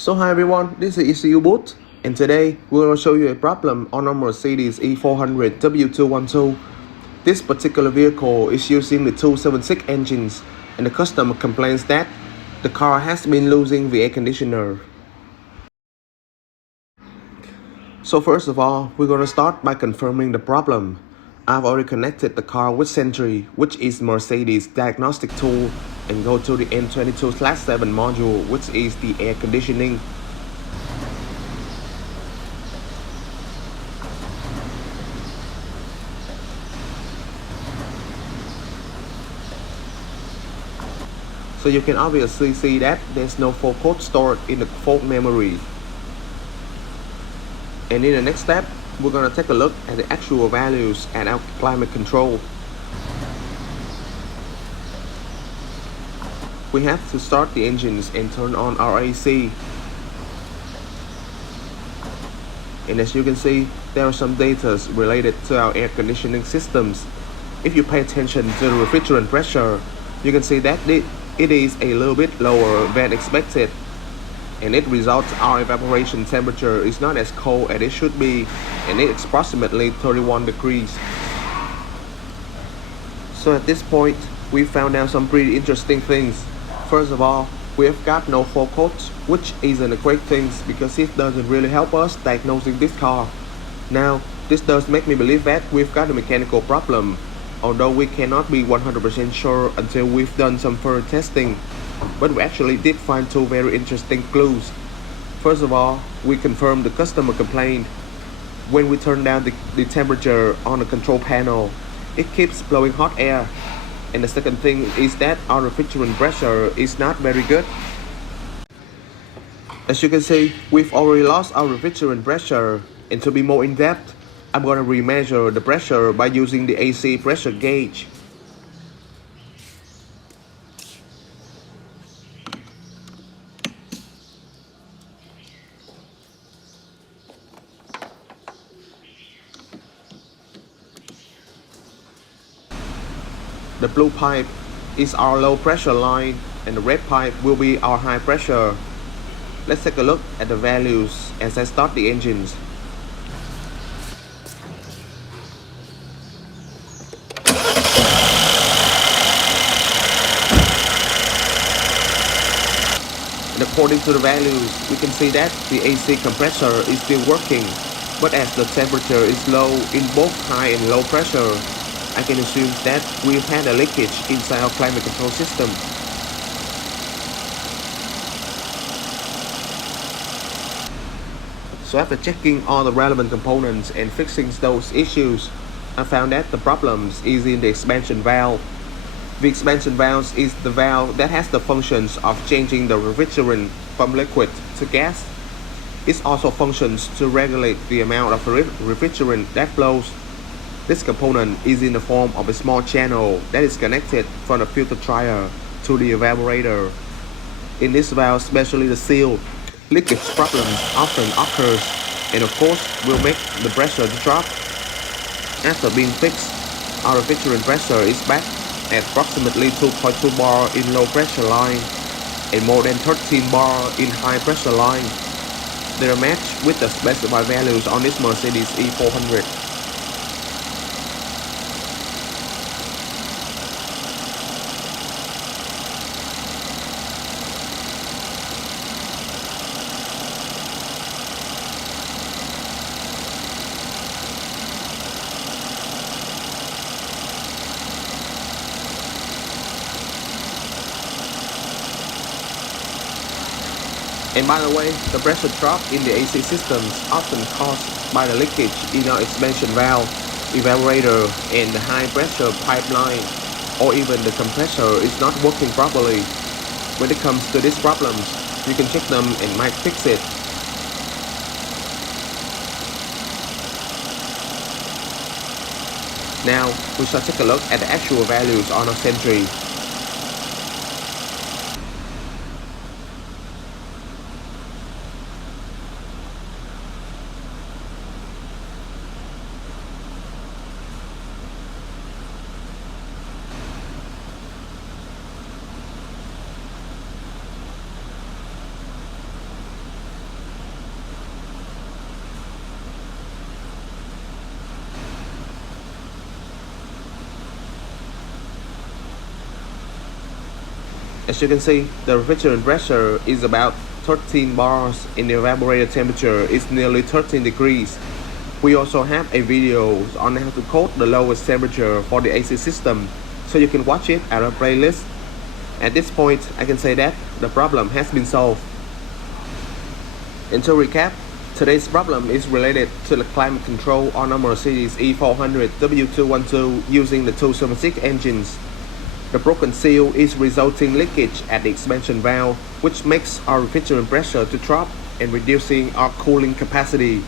So hi everyone, this is Ecuboot, and today we're going to show you a problem on a Mercedes E400 W212. This particular vehicle is using the 276 engines, and the customer complains that the car has been losing the air conditioner. So first of all, we're going to start by confirming the problem. I've already connected the car with Sentry, which is Mercedes Diagnostic tool, and go to the M22/7 module, which is the air conditioning. So you can obviously see that there's no fault code stored in the fault memory. And in the next step, we're going to take a look at the actual values at our climate control. We have to start the engines and turn on our AC. And as you can see, there are some data related to our air conditioning systems. If you pay attention to the refrigerant pressure, you can see that it is a little bit lower than expected. And it results our evaporation temperature is not as cold as it should be, and it's approximately 31 degrees. So at this point, we found out some pretty interesting things. First of all, we've got no fault codes, which isn't a great thing because it doesn't really help us diagnosing this car. Now, this does make me believe that we've got a mechanical problem, although we cannot be 100% sure until we've done some further testing. But we actually did find two very interesting clues. First of all, we confirmed the customer complaint. When we turn down the temperature on the control panel, it keeps blowing hot air. And the second thing is that our refrigerant pressure is not very good. As you can see, we've already lost our refrigerant pressure, and to be more in-depth, I'm going to remeasure the pressure by using the AC pressure gauge. The blue pipe is our low pressure line, and the red pipe will be our high pressure. Let's take a look at the values as I start the engines. And according to the values, we can see that the AC compressor is still working, but as the temperature is low in both high and low pressure, I can assume that we've had a leakage inside our climate control system. So after checking all the relevant components and fixing those issues, I found that the problem is in the expansion valve. The expansion valve is the valve that has the functions of changing the refrigerant from liquid to gas. It also functions to regulate the amount of refrigerant that flows. This component is in the form of a small channel that is connected from the filter dryer to the evaporator. In this valve, especially the seal, leakage problems often occurs, and of course will make the pressure drop. After being fixed, our refrigerant pressure is back at approximately 2.2 bar in low pressure line and more than 13 bar in high pressure line. They are matched with the specified values on this Mercedes E400. And by the way, the pressure drop in the AC systems often caused by the leakage in our expansion valve, evaporator, and the high pressure pipeline, or even the compressor is not working properly. When it comes to these problems, you can check them and might fix it. Now, we shall take a look at the actual values on our Sentry. As you can see, the refrigerant pressure is about 13 bars and the evaporator temperature is nearly 13 degrees. We also have a video on how to code the lowest temperature for the AC system, so you can watch it at our playlist. At this point, I can say that the problem has been solved. And to recap, today's problem is related to the climate control on a Mercedes E400 W212 using the 276 engines. The broken seal is resulting leakage at the expansion valve, which makes our refrigerant pressure to drop and reducing our cooling capacity.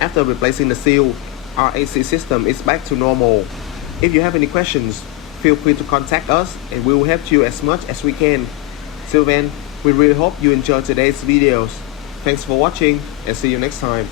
After replacing the seal, our AC system is back to normal. If you have any questions, feel free to contact us and we will help you as much as we can. Till then, we really hope you enjoyed today's videos. Thanks for watching and see you next time.